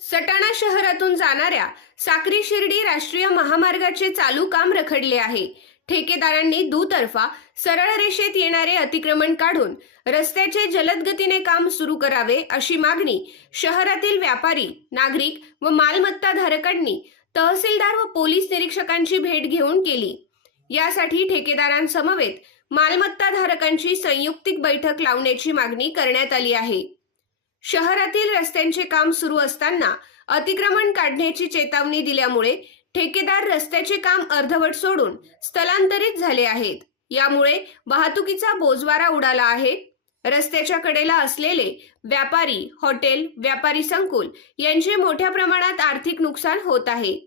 सटाणा शहरातून जाणाऱ्या साक्री शिर्डी राष्ट्रीय महामार्गाचे चालू काम रखडले आहे. ठेकेदारांनी दुतर्फा सरळ रेषेत येणारे अतिक्रमण काढून रस्त्याचे जलद गतीने काम सुरू करावे अशी मागणी शहरातील व्यापारी नागरिक व मालमत्ता धारकांनी तहसीलदार व पोलीस निरीक्षकांची भेट घेऊन केली. यासाठी ठेकेदारांसमवेत मालमत्ता धारकांची संयुक्तिक बैठक लावण्याची मागणी करण्यात आली आहे. शहरातील रस्त्यांचे काम सुरू असताना अतिक्रमण काढण्याची चेतावणी दिल्यामुळे ठेकेदार रस्त्याचे काम अर्धवट सोडून स्थलांतरित झाले आहेत. यामुळे वाहतुकीचा बोजवारा उडाला आहे. रस्त्याच्या कडेला असलेले व्यापारी हॉटेल व्यापारी संकुल यांचे मोठ्या प्रमाणात आर्थिक नुकसान होत आहे.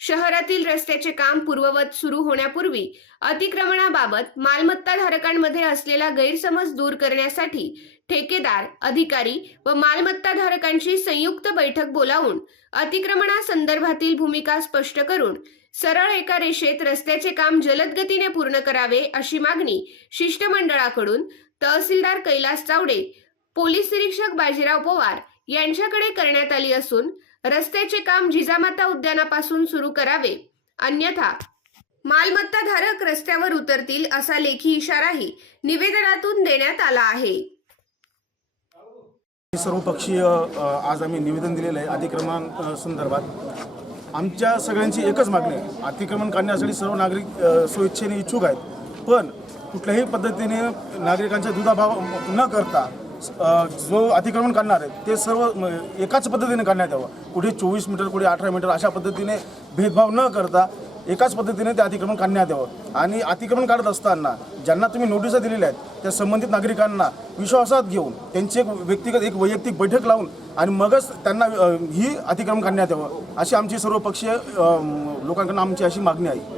शहरातील रस्त्याचे काम पूर्ववत सुरू होण्यापूर्वी अतिक्रमणाबाबत मालमत्ता धारकांमध्ये असलेला गैरसमज दूर करण्यासाठी ठेकेदार अधिकारी व मालमत्ता धारकांची संयुक्त बैठक बोलावून अतिक्रमणासंदर्भातील भूमिका स्पष्ट करून सरळ एका रेषेत रस्त्याचे काम जलद गतीने पूर्ण करावे अशी मागणी शिष्टमंडळाकडून तहसीलदार कैलास चावडे पोलीस निरीक्षक बाजीराव पवार यांच्याकडे करण्यात आली असून रस्त्याचे काम जिजामाता उद्यानापासून सुरू करावे. अन्यथा मालमत्ताधारक रस्त्यावर उतरतील असा लेखी इशाराही निवेदनातून देण्यात आला आहे. सर्वपक्षीय आज आम्ही निवेदन दिलेलं आहे अतिक्रमण संदर्भात. आमच्या सगळ्यांची एकच मागणी आहे. अतिक्रमण काढण्यासाठी सर्व नागरिक स्वेच्छेने इच्छुक आहेत. पण कुठल्याही पद्धतीने नागरिकांचा दुधाभाव न करता जो अतिक्रमण काढणार आहे ते सर्व एकाच पद्धतीने काढण्यात यावं. कुठे चोवीस मीटर कुठे अठरा मीटर अशा पद्धतीने भेदभाव न करता एकाच पद्धतीने ते अतिक्रमण काढण्यात यावं. आणि अतिक्रमण काढत असताना ज्यांना तुम्ही नोटिसा दिलेल्या आहेत त्या संबंधित नागरिकांना विश्वासात घेऊन त्यांची एक व्यक्तिगत एक वैयक्तिक बैठक लावून आणि मगच त्यांना ही अतिक्रमण काढण्यात यावं अशी आमची सर्वपक्षीय पक्षीय लोकांकडून आमची अशी मागणी आहे.